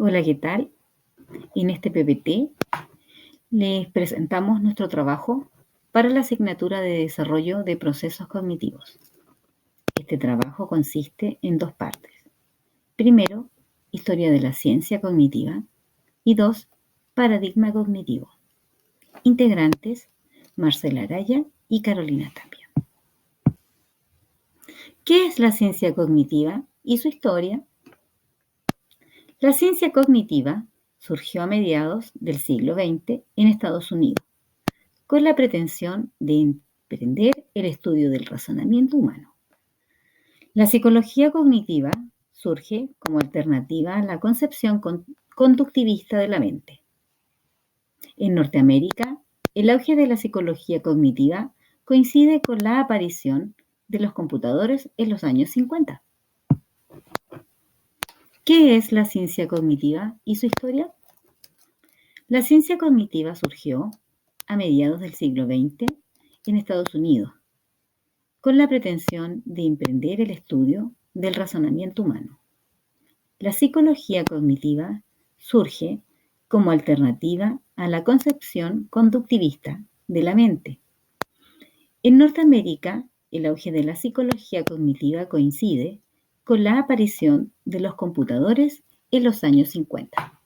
Hola, ¿qué tal? En este PPT les presentamos nuestro trabajo para la asignatura de Desarrollo de Procesos Cognitivos. Este trabajo consiste en dos partes. Primero, Historia de la Ciencia Cognitiva y dos, Paradigma Cognitivo. Integrantes, Marcela Araya y Carolina Tapia. ¿Qué es la ciencia cognitiva y su historia? La ciencia cognitiva surgió a mediados del siglo XX en Estados Unidos, con la pretensión de emprender el estudio del razonamiento humano. La psicología cognitiva surge como alternativa a la concepción conductivista de la mente. En Norteamérica, el auge de la psicología cognitiva coincide con la aparición de los computadores en los años 50. ¿Qué es la ciencia cognitiva y su historia? La ciencia cognitiva surgió a mediados del siglo XX en Estados Unidos, con la pretensión de emprender el estudio del razonamiento humano. La psicología cognitiva surge como alternativa a la concepción conductivista de la mente. En Norteamérica, el auge de la psicología cognitiva coincide con la aparición de los computadores en los años 50.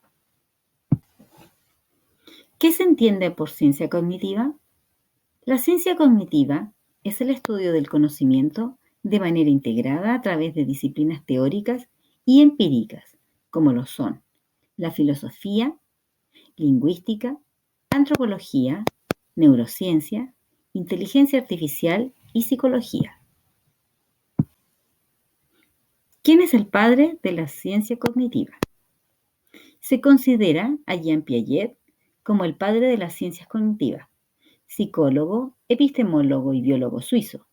¿Qué se entiende por ciencia cognitiva? La ciencia cognitiva es el estudio del conocimiento de manera integrada a través de disciplinas teóricas y empíricas, como lo son la filosofía, lingüística, antropología, neurociencia, inteligencia artificial y psicología. ¿Quién es el padre de la ciencia cognitiva? Se considera a Jean Piaget como el padre de las ciencias cognitivas, psicólogo, epistemólogo y biólogo suizo.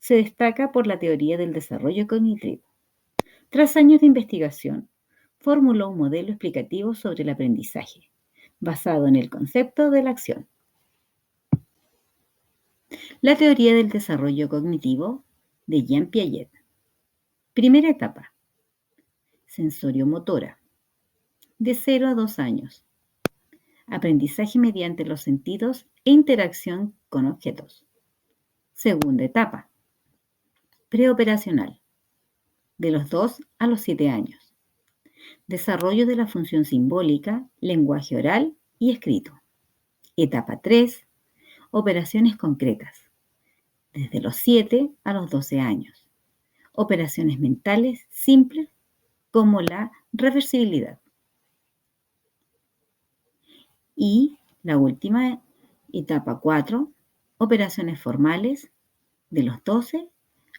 Se destaca por la teoría del desarrollo cognitivo. Tras años de investigación, formuló un modelo explicativo sobre el aprendizaje, basado en el concepto de la acción. La teoría del desarrollo cognitivo de Jean Piaget. Primera etapa. Sensorio-motora. De 0 a 2 años. Aprendizaje mediante los sentidos e interacción con objetos. Segunda etapa. Preoperacional. De los 2 a los 7 años. Desarrollo de la función simbólica, lenguaje oral y escrito. Etapa 3. Operaciones concretas. Desde los 7 a los 12 años. Operaciones mentales simples como la reversibilidad. Y la última, etapa 4, operaciones formales de los 12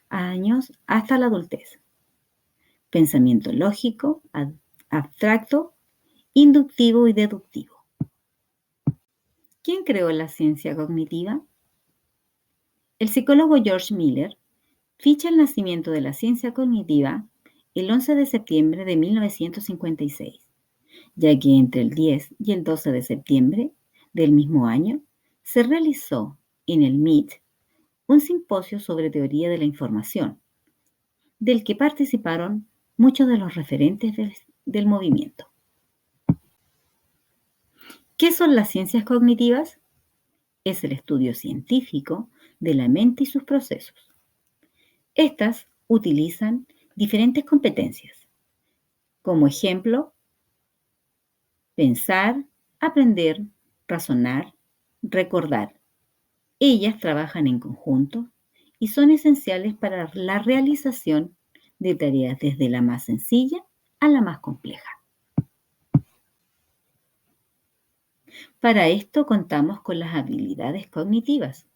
años hasta la adultez. Pensamiento lógico, abstracto, inductivo y deductivo. ¿Quién creó la ciencia cognitiva? El psicólogo George Miller ficha el nacimiento de la ciencia cognitiva el 11 de septiembre de 1956, ya que entre el 10 y el 12 de septiembre del mismo año se realizó en el MIT un simposio sobre teoría de la información, del que participaron muchos de los referentes del movimiento. ¿Qué son las ciencias cognitivas? Es el estudio científico de la mente y sus procesos. Estas utilizan diferentes competencias. Como ejemplo, pensar, aprender, razonar, recordar. Ellas trabajan en conjunto y son esenciales para la realización de tareas desde la más sencilla a la más compleja. Para esto contamos con las habilidades cognitivas.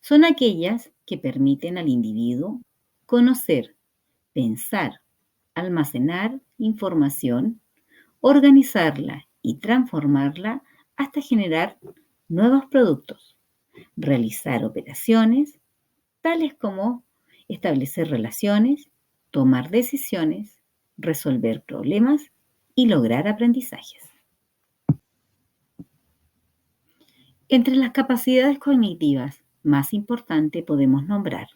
Son aquellas que permiten al individuo conocer, pensar, almacenar información, organizarla y transformarla hasta generar nuevos productos, realizar operaciones, tales como establecer relaciones, tomar decisiones, resolver problemas y lograr aprendizajes. Entre las capacidades cognitivas más importantes podemos nombrar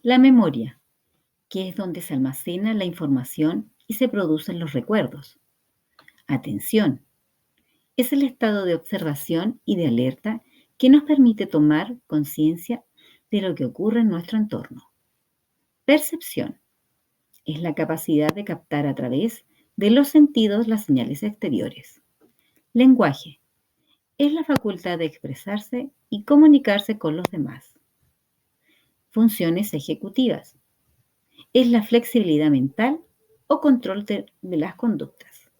la memoria, que es donde se almacena la información y se producen los recuerdos. Atención, es el estado de observación y de alerta que nos permite tomar conciencia de lo que ocurre en nuestro entorno. Percepción es la capacidad de captar a través de los sentidos las señales exteriores. Lenguaje es la facultad de expresarse y comunicarse con los demás. Funciones ejecutivas es la flexibilidad mental o control de las conductas.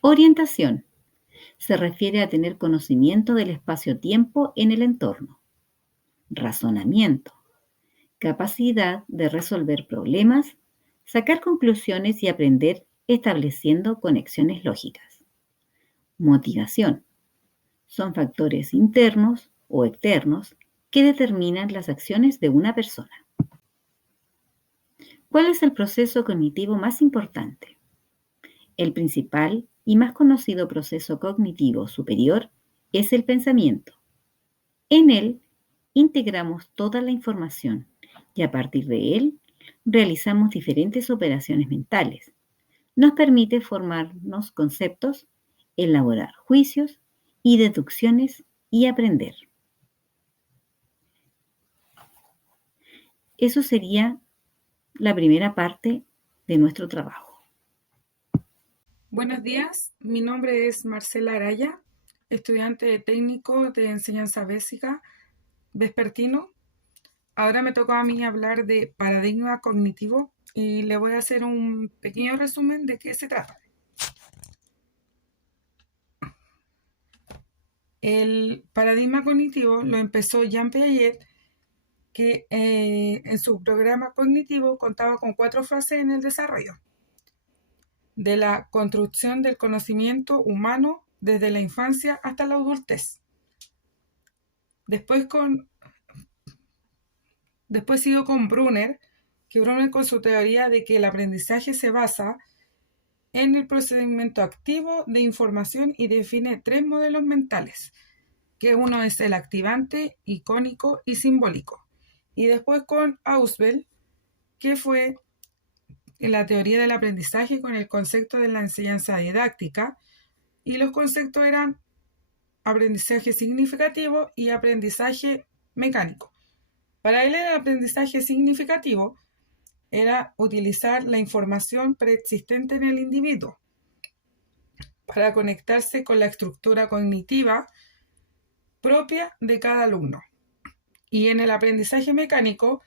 Orientación se refiere a tener conocimiento del espacio-tiempo en el entorno. Razonamiento, capacidad de resolver problemas, sacar conclusiones y aprender estableciendo conexiones lógicas. Motivación, son factores internos o externos que determinan las acciones de una persona. ¿Cuál es el proceso cognitivo más importante? El principal y más conocido proceso cognitivo superior es el pensamiento. En él integramos toda la información y a partir de él realizamos diferentes operaciones mentales. Nos permite formarnos conceptos, elaborar juicios y deducciones y aprender. Eso sería la primera parte de nuestro trabajo. Buenos días, mi nombre es Marcela Araya, estudiante de técnico de enseñanza básica vespertino. Ahora me tocó a mí hablar de paradigma cognitivo y le voy a hacer un pequeño resumen de qué se trata. El paradigma cognitivo lo empezó Jean Piaget, que en su programa cognitivo contaba con 4 fases en el desarrollo de la construcción del conocimiento humano desde la infancia hasta la adultez. Después siguió con Brunner, que Brunner con su teoría de que el aprendizaje se basa en el procedimiento activo de información y define 3 modelos mentales, que uno es el activante, icónico y simbólico. Y después con Ausubel, que fue la teoría del aprendizaje con el concepto de la enseñanza didáctica, y los conceptos eran aprendizaje significativo y aprendizaje mecánico. Para él el aprendizaje significativo era utilizar la información preexistente en el individuo para conectarse con la estructura cognitiva propia de cada alumno. Y en el aprendizaje mecánico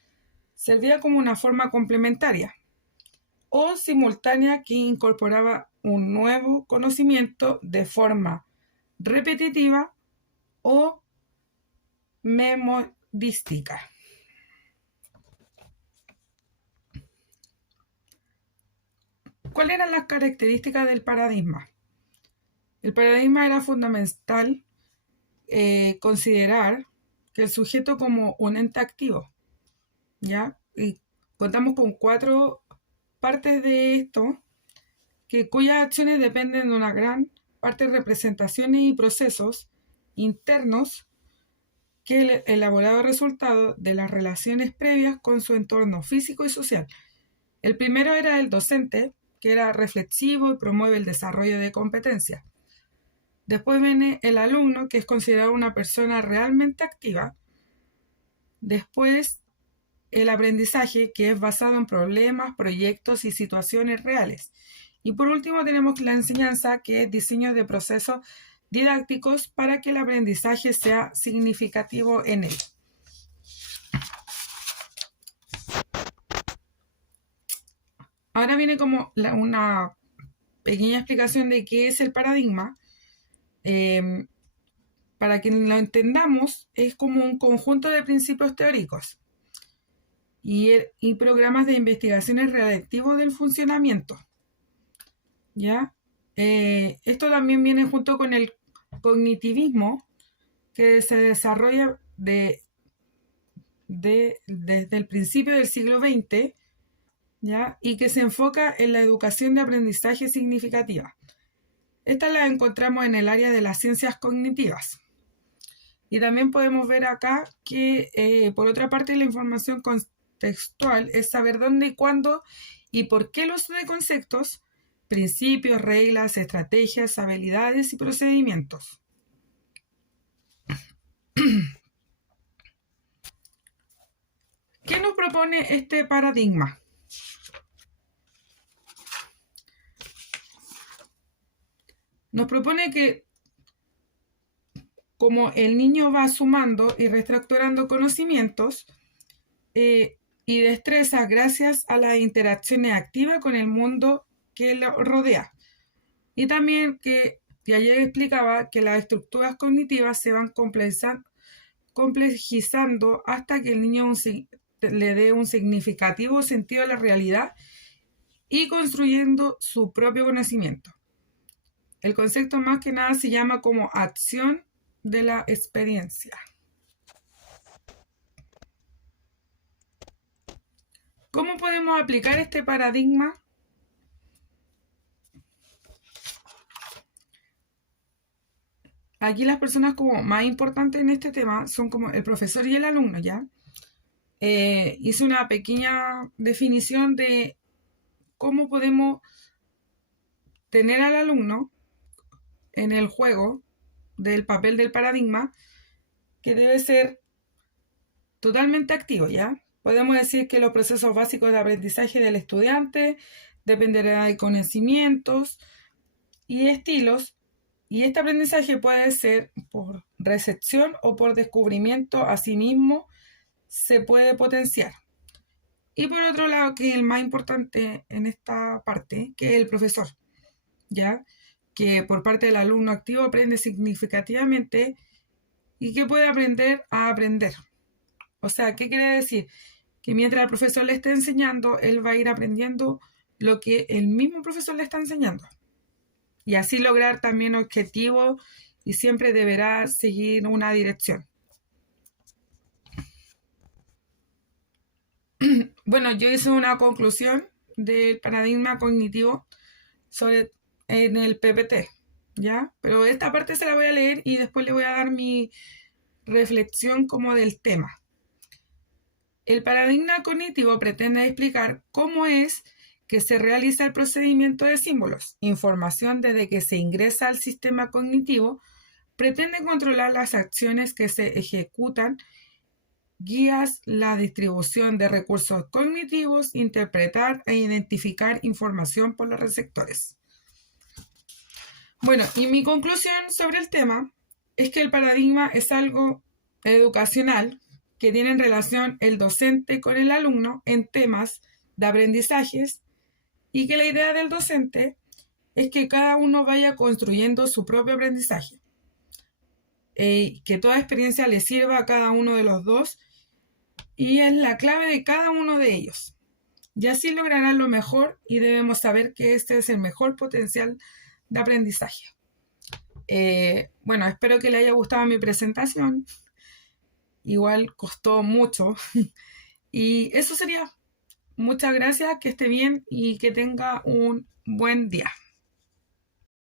servía como una forma complementaria o simultánea que incorporaba un nuevo conocimiento de forma repetitiva o memorística. ¿Cuáles eran las características del paradigma? El paradigma era fundamental considerar que el sujeto como un ente activo, ¿ya? Y contamos con 4 partes de esto, cuyas acciones dependen de una gran parte de representaciones y procesos internos que el elaborado resultado de las relaciones previas con su entorno físico y social. El primero era el docente, que era reflexivo y promueve el desarrollo de competencias. Después viene el alumno, que es considerado una persona realmente activa. Después, el aprendizaje, que es basado en problemas, proyectos y situaciones reales. Y por último tenemos la enseñanza, que es diseño de procesos didácticos para que el aprendizaje sea significativo en él. Ahora viene como una pequeña explicación de qué es el paradigma. Para que lo entendamos, es como un conjunto de principios teóricos y programas de investigaciones relativos del funcionamiento. ¿Ya? Esto también viene junto con el cognitivismo, que se desarrolla desde el principio del siglo XX, ¿ya? Y que se enfoca en la educación de aprendizaje significativa. Esta la encontramos en el área de las ciencias cognitivas. Y también podemos ver acá que, por otra parte, la información textual es saber dónde y cuándo y por qué el uso de conceptos, principios, reglas, estrategias, habilidades y procedimientos. ¿Qué nos propone este paradigma? Nos propone que como el niño va sumando y reestructurando conocimientos y destrezas gracias a las interacciones activas con el mundo que lo rodea. Y también que ayer explicaba que las estructuras cognitivas se van complejizando hasta que el niño le dé un significativo sentido a la realidad y construyendo su propio conocimiento. El concepto más que nada se llama como acción de la experiencia. ¿Cómo podemos aplicar este paradigma? Aquí las personas como más importantes en este tema son como el profesor y el alumno, ¿ya? Hice una pequeña definición de cómo podemos tener al alumno en el juego del papel del paradigma, que debe ser totalmente activo, ¿ya? Podemos decir que los procesos básicos de aprendizaje del estudiante dependerán de conocimientos y estilos, y este aprendizaje puede ser por recepción o por descubrimiento a sí mismo, se puede potenciar. Y por otro lado, que es el más importante en esta parte, que es el profesor, ¿ya? Que por parte del alumno activo aprende significativamente y que puede aprender a aprender. O sea, ¿qué quiere decir? Que mientras el profesor le esté enseñando, él va a ir aprendiendo lo que el mismo profesor le está enseñando. Y así lograr también objetivos y siempre deberá seguir una dirección. Bueno, yo hice una conclusión del paradigma cognitivo en el PPT, ¿ya? Pero esta parte se la voy a leer y después le voy a dar mi reflexión como del tema. El paradigma cognitivo pretende explicar cómo es que se realiza el procedimiento de símbolos, información desde que se ingresa al sistema cognitivo, pretende controlar las acciones que se ejecutan, guías la distribución de recursos cognitivos, interpretar e identificar información por los receptores. Bueno, y mi conclusión sobre el tema es que el paradigma es algo educacional que tiene en relación el docente con el alumno en temas de aprendizajes y que la idea del docente es que cada uno vaya construyendo su propio aprendizaje, que toda experiencia le sirva a cada uno de los dos y es la clave de cada uno de ellos. Y así lograrán lo mejor y debemos saber que este es el mejor potencial de aprendizaje. Bueno, espero que le haya gustado mi presentación. Igual costó mucho. Y eso sería. Muchas gracias, que esté bien y que tenga un buen día.